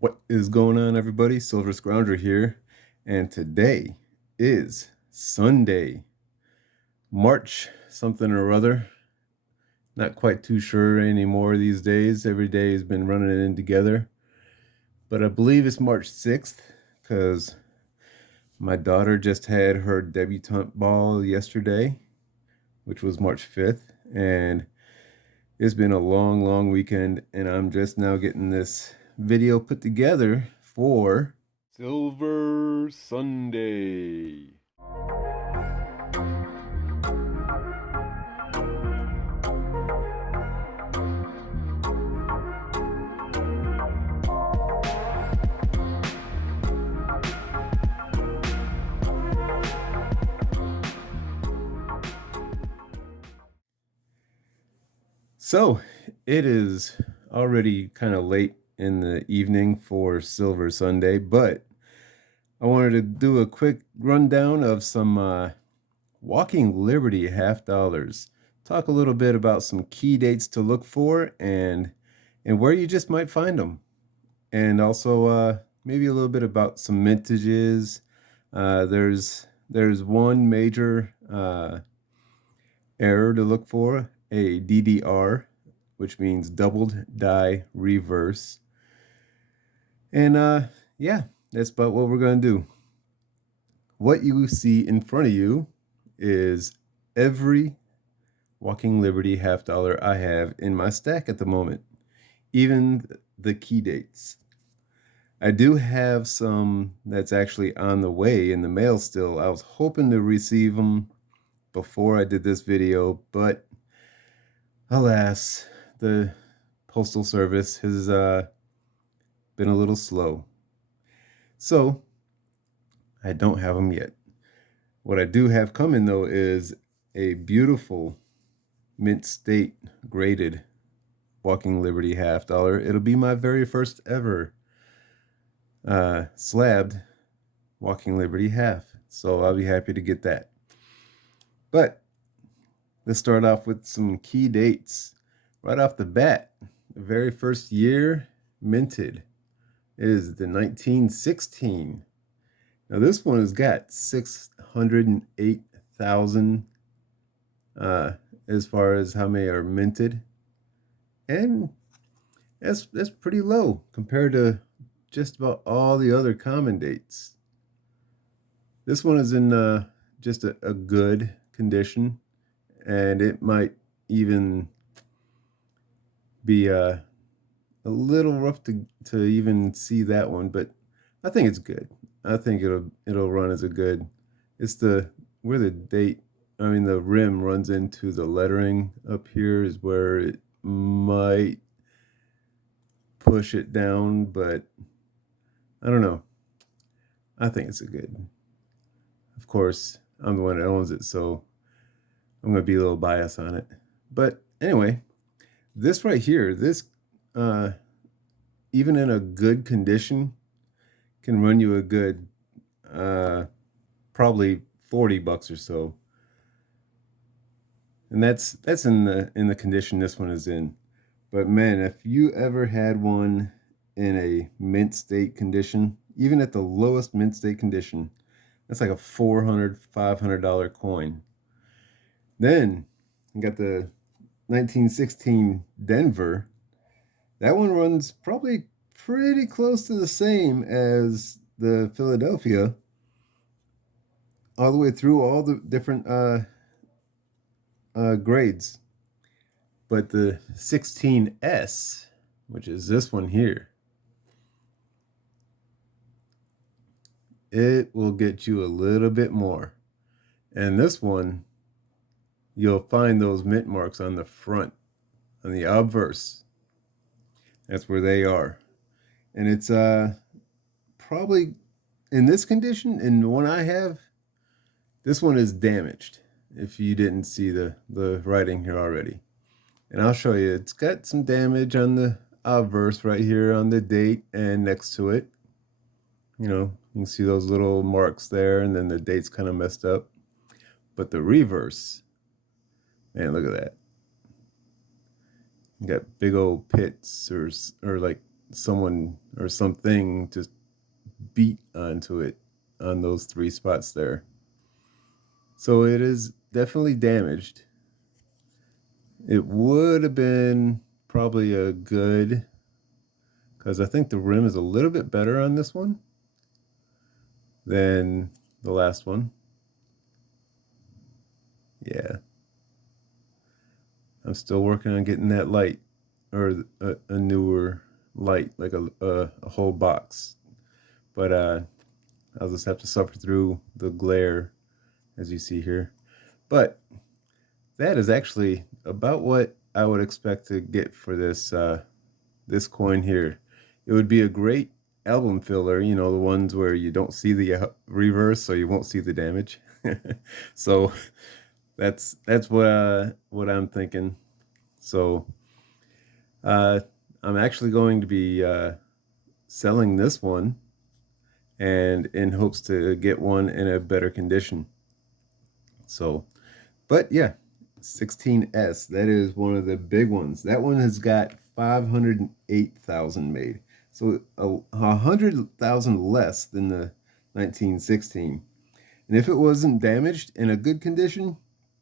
What is going on, everybody? Silver Scrounger here, and today is Sunday, March something or other. Not quite too sure anymore these days. Every day has been running in together, but I believe it's March 6th because my daughter just had her debutante ball yesterday, which was March 5th, and it's been a long, long weekend, and I'm just now getting this video put together for Silver Sunday. So it is already kind of late in the evening for Silver Sunday, but I wanted to do a quick rundown of some Walking Liberty half dollars. Talk a little bit about some key dates to look for and where you just might find them, and also maybe a little bit about some mintages. There's one major error to look for, a DDR, which means doubled die reverse. And yeah, that's about what we're going to do. What you see in front of you is every Walking Liberty half dollar I have in my stack at the moment, even the key dates. I do have some that's actually on the way in the mail still. I was hoping to receive them before I did this video, but alas, the postal service has been a little slow. So I don't have them yet. What I do have coming though is a beautiful mint state graded Walking Liberty half dollar. It'll be my very first ever slabbed Walking Liberty half. So I'll be happy to get that. But let's start off with some key dates. Right off the bat, the very first year minted is the 1916. Now this one has got 608,000 as far as how many are minted, and that's pretty low compared to just about all the other common dates. This one is in just a good condition, and it might even be a little rough to even see that one, but I think it's good. I think it'll run as a good. It's where the date, I mean the rim runs into the lettering up here is where it might push it down, but I don't know. I think it's a good. Of course, I'm the one that owns it, so I'm gonna be a little biased on it. But anyway, this right here, this even in a good condition, can run you a good probably $40 or so. And that's in the condition this one is in. But man, if you ever had one in a mint state condition, even at the lowest mint state condition, that's like a $400, $500 coin. Then you got the 1916 Denver. That one runs probably pretty close to the same as the Philadelphia, all the way through all the different grades. But the 16S, which is this one here, it will get you a little bit more. And this one, you'll find those mint marks on the front, on the obverse. That's where they are. And it's probably in this condition, and the one I have, this one is damaged, if you didn't see the writing here already. And I'll show you, it's got some damage on the obverse right here on the date and next to it. You know, you can see those little marks there, and then the date's kind of messed up. But the reverse, man, look at that. You got big old pits or like someone or something to beat onto it on those 3 spots there. So it is definitely damaged. It would have been probably a good, because I think the rim is a little bit better on this one than the last one. Yeah. I'm still working on getting that light, or a newer light, like a whole box. But I'll just have to suffer through the glare, as you see here. But that is actually about what I would expect to get for this coin here. It would be a great album filler, you know, the ones where you don't see the reverse, so you won't see the damage. So that's what I'm thinking. So uh, I'm actually going to be selling this one, and in hopes to get one in a better condition. So, but yeah, 16S, that is one of the big ones. That one has got 508,000 made. So 100,000 less than the 1916. And if it wasn't damaged in a good condition,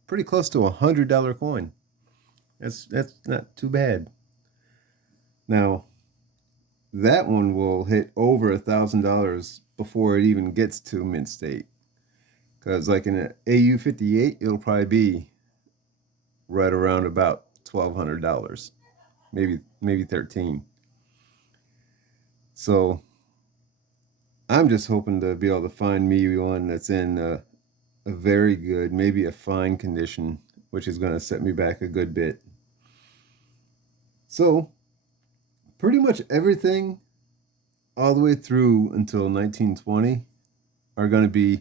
pretty close to $100 coin. That's not too bad. Now, that one will hit over $1,000 before it even gets to mint state. Because like in an AU58, it'll probably be right around about $1,200, maybe 13. So I'm just hoping to be able to find me one that's in a very good, maybe a fine condition, which is going to set me back a good bit. So pretty much everything all the way through until 1920 are going to be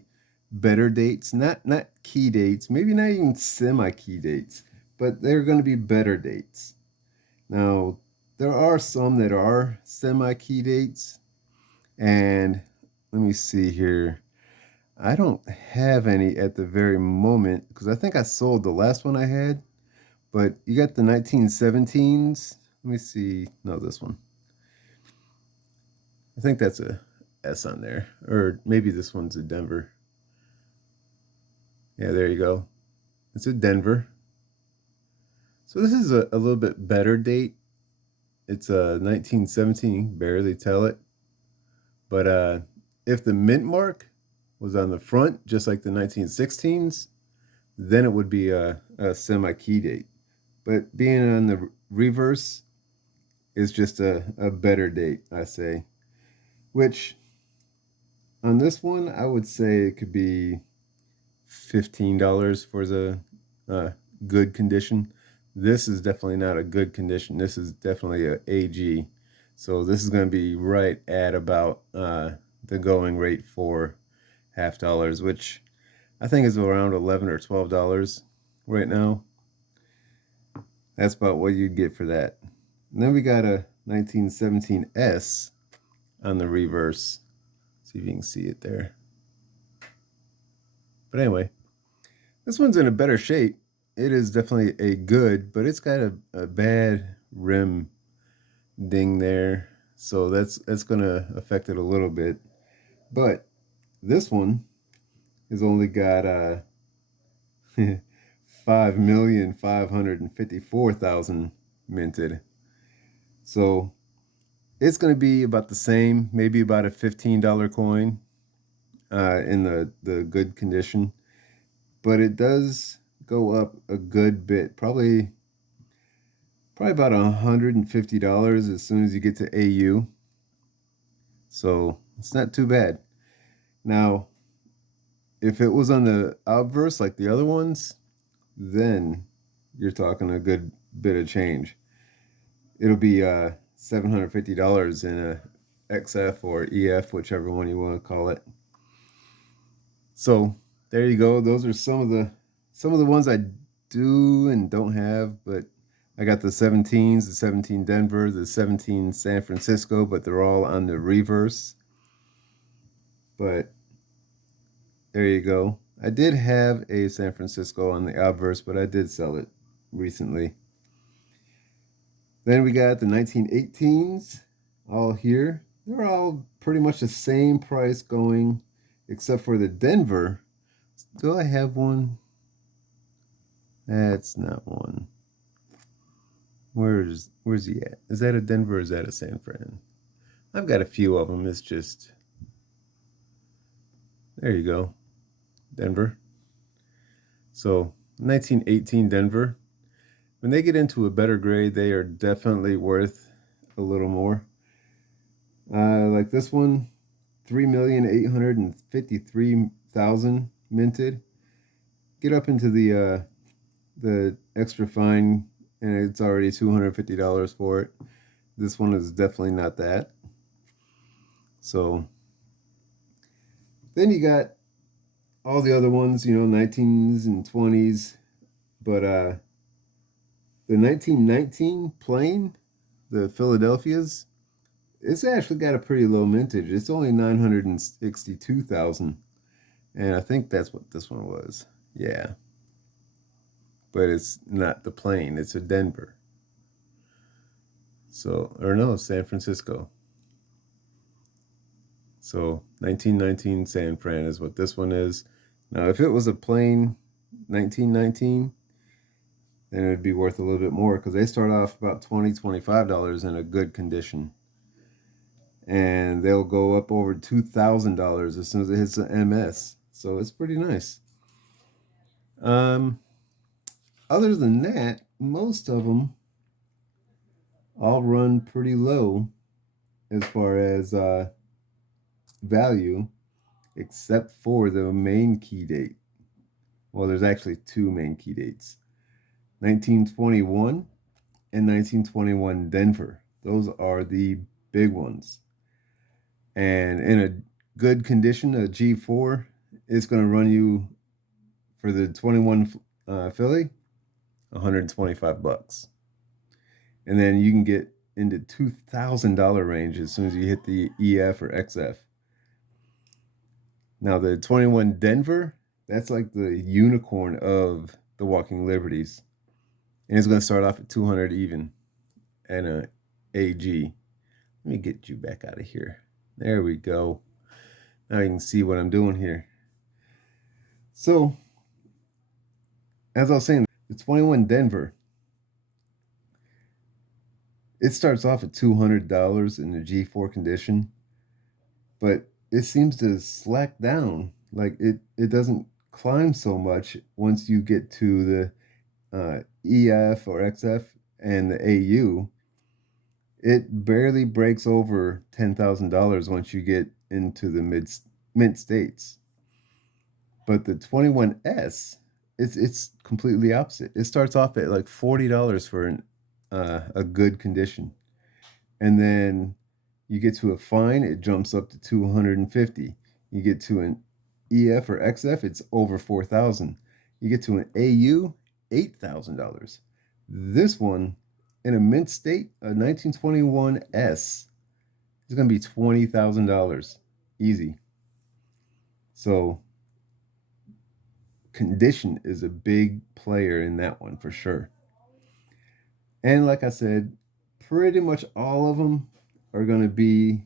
better dates, not key dates, maybe not even semi-key dates, but they're going to be better dates. Now, there are some that are semi-key dates, and let me see here. I don't have any at the very moment because I think I sold the last one I had, but you got the 1917s. Let me see. No, this one. I think that's a S on there, or maybe this one's a Denver. Yeah, there you go. It's a Denver. So this is a little bit better date. It's a 1917, barely tell it. But if the mint mark was on the front, just like the 1916s, then it would be a semi-key date. But being on the reverse is just a better date, I say. Which on this one, I would say it could be $15 for the good condition. This is definitely not a good condition. This is definitely a AG. So this is going to be right at about the going rate for $half, which I think is around $11 or $12 right now. That's about what you'd get for that. And then we got a 1917S on the reverse. See if you can see it there. But anyway, this one's in a better shape. It is definitely a good, but it's got a bad rim ding there. So that's going to affect it a little bit. But this one has only got 5,554,000 minted. So it's going to be about the same, maybe about a $15 coin in the good condition. But it does go up a good bit, probably about $150 as soon as you get to AU. So it's not too bad. Now, if it was on the obverse like the other ones, then you're talking a good bit of change. It'll be $750 in a XF or EF, whichever one you want to call it. So there you go. Those are some of the ones I do and don't have, but I got the 17s, the 17 Denver, the 17 San Francisco, but they're all on the reverse. But there you go. I did have a San Francisco on the obverse, but I did sell it recently. Then we got the 1918s. all here. They're all pretty much the same price going, except for the Denver. Do I have one? That's not one. Where's he at? Is that a Denver or is that a San Fran? I've got a few of them. It's just there you go, Denver. So 1918 Denver. When they get into a better grade, they are definitely worth a little more. Like this one, 3,853,000 minted. Get up into the extra fine, and it's already $250 for it. This one is definitely not that. So then you got all the other ones, 19s and 20s. But the 1919 plane, the Philadelphia's, it's actually got a pretty low mintage. It's only 962,000. And I think that's what this one was. Yeah. But it's not the plane, it's a Denver. So, or no, San Francisco. So 1919 San Fran is what this one is. Now, if it was a plain 1919, then it would be worth a little bit more because they start off about $25 in a good condition. And they'll go up over $2,000 as soon as it hits the MS. So it's pretty nice. Um, Other than that, most of them all run pretty low as far as value, except for the main key date. Well, there's actually two main key dates, 1921 and 1921 Denver. Those are the big ones. And in a good condition, a G4 is going to run you for the 21 Philly, $125. And then you can get into $2,000 range as soon as you hit the EF or XF. Now the 21 Denver, that's like the unicorn of the Walking Liberties. And it's going to start off at 200 even and a AG. Let me get you back out of here. There we go. Now you can see what I'm doing here. So, as I was saying, the 21 Denver, it starts off at $200 in the G4 condition, but it seems to slack down. Like it doesn't climb so much once you get to the EF or XF and the AU. It barely breaks over $10,000 once you get into the mint states. But the 21S, it's completely opposite. It starts off at like $40 for a good condition, and then you get to a fine, it jumps up to 250. You get to an EF or XF, it's over 4,000. You get to an AU, $8,000. This one, in a mint state, a 1921S, is going to be $20,000 easy. So condition is a big player in that one for sure. And like I said, pretty much all of them are going to be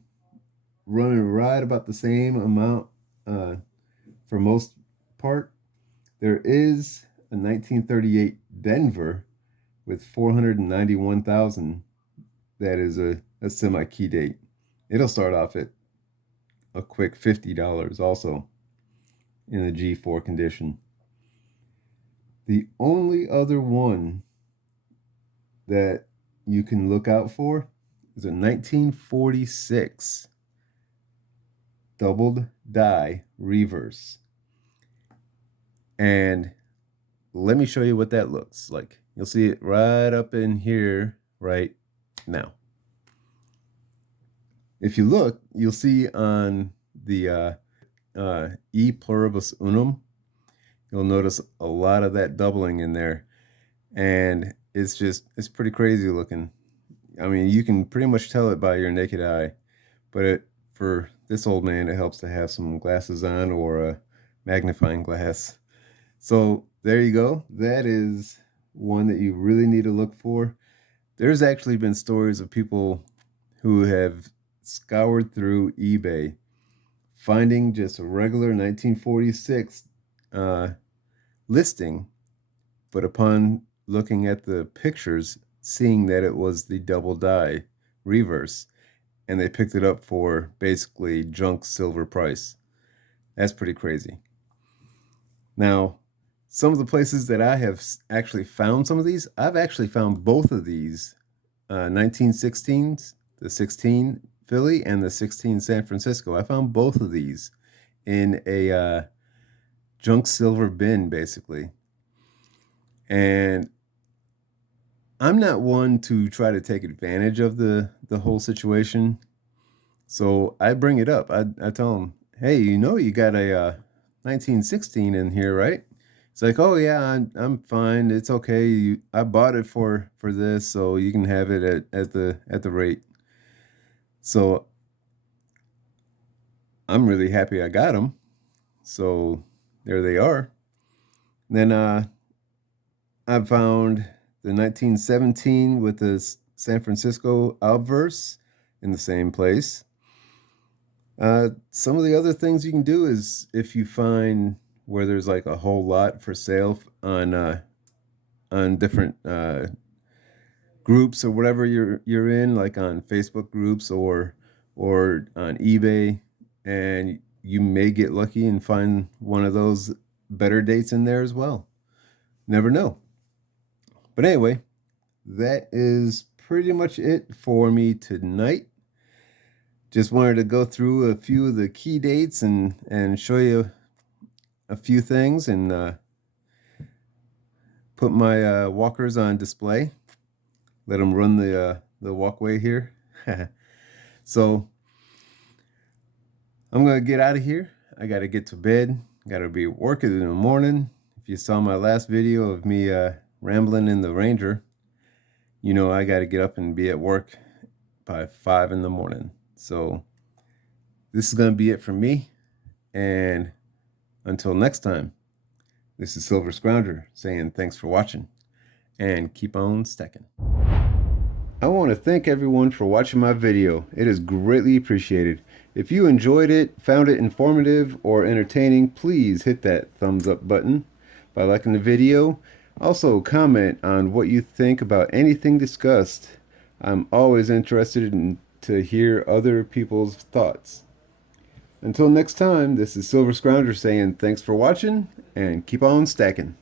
running right about the same amount for most part. There is a 1938 Denver with 491,000 that is a semi key date. It'll start off at a quick $50 also in the G4 condition. The only other one that you can look out for is a 1946 doubled die reverse. And let me show you what that looks like. You'll see it right up in here right now. If you look, you'll see on the E pluribus unum, you'll notice a lot of that doubling in there. And it's pretty crazy looking. I mean, you can pretty much tell it by your naked eye, but for this old man, it helps to have some glasses on or a magnifying glass. So there you go. That is one that you really need to look for. There's actually been stories of people who have scoured through eBay, finding just a regular 1946 listing, but upon looking at the pictures, seeing that it was the double die reverse, and they picked it up for basically junk silver price. That's pretty crazy. Now, some of the places that I have actually found some of these, I've actually found both of these 1916s, the 16 Philly and the 16 San Francisco. I found both of these in a junk silver bin, basically. And I'm not one to try to take advantage of the whole situation. So I bring it up. I tell them, hey, you got a 1916 in here, right? It's like, oh yeah, I'm fine. It's okay. I bought it for this, so you can have it at the rate. So I'm really happy I got them. So there they are. Then I found the 1917 with the San Francisco obverse in the same place. Some of the other things you can do is if you find where there's like a whole lot for sale on different groups or whatever you're in, like on Facebook groups or on eBay, and you may get lucky and find one of those better dates in there as well. Never know. But anyway, that is pretty much it for me tonight. Just wanted to go through a few of the key dates and show you a few things and put my walkers on display. Let them run the walkway here. So I'm gonna get out of here. I gotta get to bed. Gotta be working in the morning. If you saw my last video of me rambling in the Ranger, you know I gotta get up and be at work by 5 in the morning. So this is gonna be it from me. And until next time, this is Silver Scrounger saying thanks for watching and keep on stacking. I want to thank everyone for watching my video. It is greatly appreciated. If you enjoyed it, found it informative or entertaining, please hit that thumbs up button by liking the video. Also comment on what you think about anything discussed. I'm always interested to hear other people's thoughts. Until next time, this is Silver Scrounger saying thanks for watching and keep on stacking.